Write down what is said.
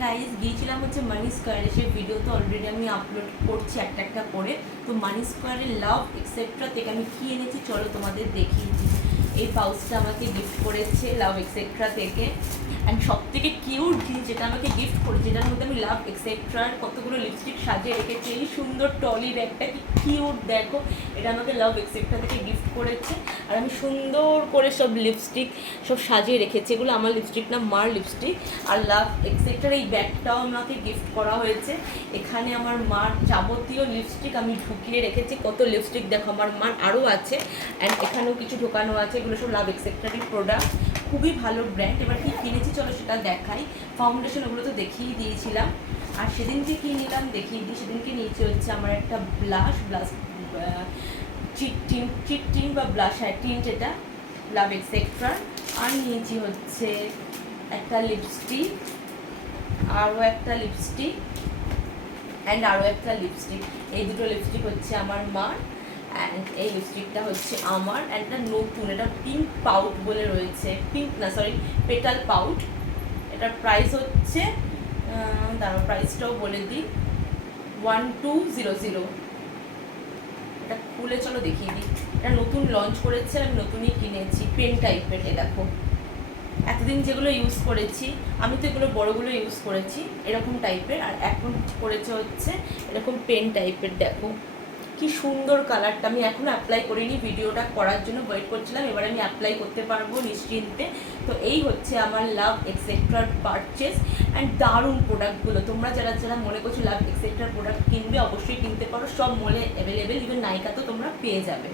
Guys গিয়েছিলাম হচ্ছে মানি স্কোয়ারে, সেই ভিডিও তো অলরেডি আমি আপলোড করছি একটা একটা করে। তো মানি স্কোয়ারের লাভ এক্সেট্রা থেকে আমি কী এনেছি চলো তোমাদের দেখিয়ে দিই। এই পাউচটা আমাকে গিফট করেছে লাভ এক্সেট্রা থেকে। অ্যান্ড সব থেকে কিউট জিনিস যেটা আমাকে গিফট করেছে, যেটার মধ্যে আমি লাভ এক্সেট্রার কতগুলো লিপস্টিক সাজিয়ে রেখেছি। এই সুন্দর টলি ব্যাগটা কি কিউট দেখো, এটা আমাকে লাভ এক্সেট্রা থেকে গিফট করেছে। আর আমি সুন্দর করে সব লিপস্টিক সব সাজিয়ে রেখেছি। এগুলো আমার লিপস্টিক না, মার লিপস্টিক। আর লাভ এক্সেট্রার এই ব্যাগটাও আমাকে গিফট করা হয়েছে। এখানে আমার মার যাবতীয় লিপস্টিক আমি ঢুকিয়ে রেখেছি। কত লিপস্টিক দেখো, আমার মার আরও আছে। অ্যান্ড এখানেও কিছু ঢোকানো আছে, এগুলো সব লাভ এক্সেট্রারই প্রোডাক্ট, খুবই ভালো ব্র্যান্ড। এবার কি কিনেছি চলো সেটা দেখাই। ফাউন্ডেশন ওগুলো তো দেখিয়ে দিয়েছিলাম। আর সেদিনকে কী নিলাম দেখিয়ে দিই। সেদিনকে নিয়েছি হচ্ছে আমার একটা ব্লাশ চিট টিন বা ব্লাশ, হ্যাঁ টিন্ট, এটা লাভ এক্সেট্রার। আর নিয়েছি হচ্ছে একটা লিপস্টিক, আরও একটা লিপস্টিক অ্যান্ড আরও একটা লিপস্টিক। এই দুটো লিপস্টিক হচ্ছে আমার মার, অ্যান্ড এই লিপস্টিকটা হচ্ছে আমার। অ্যান্ড এটা নতুন, এটা পিঙ্ক পাউট বলে রয়েছে, পিঙ্ক না সরি পেটাল পাউট। এটার প্রাইস হচ্ছে দাঁড়াও প্রাইসটাও বলে দিই, 1200। এটা খুলে চলো দেখিয়ে দিই। এটা নতুন লঞ্চ করেছে, আমি নতুনই কিনেছি। পেন টাইপের, এ দেখো। এতদিন যেগুলো ইউজ করেছি আমি তো এগুলো বড়গুলো ইউজ করেছি এরকম টাইপের, আর এখন করেছে হচ্ছে এরকম পেন টাইপের। দেখো কি সুন্দর কালারটা। আমি এখনও অ্যাপ্লাই করিনি, ভিডিওটা করার জন্য ওয়েট করছিলাম, এবার আমি অ্যাপ্লাই করতে পারবো নিশ্চিন্তে। তো এই হচ্ছে আমার লাভ এক্সেট্রার পারচেস। অ্যান্ড দারুণ প্রোডাক্টগুলো, তোমরা যারা যারা মনে করছো লাভ এক্সেট্রার প্রোডাক্ট কিনবে অবশ্যই কিনতে পারো, সব মলে অ্যাভেলেবেল, ইভেন নাইকা তো তোমরা পেয়ে যাবে।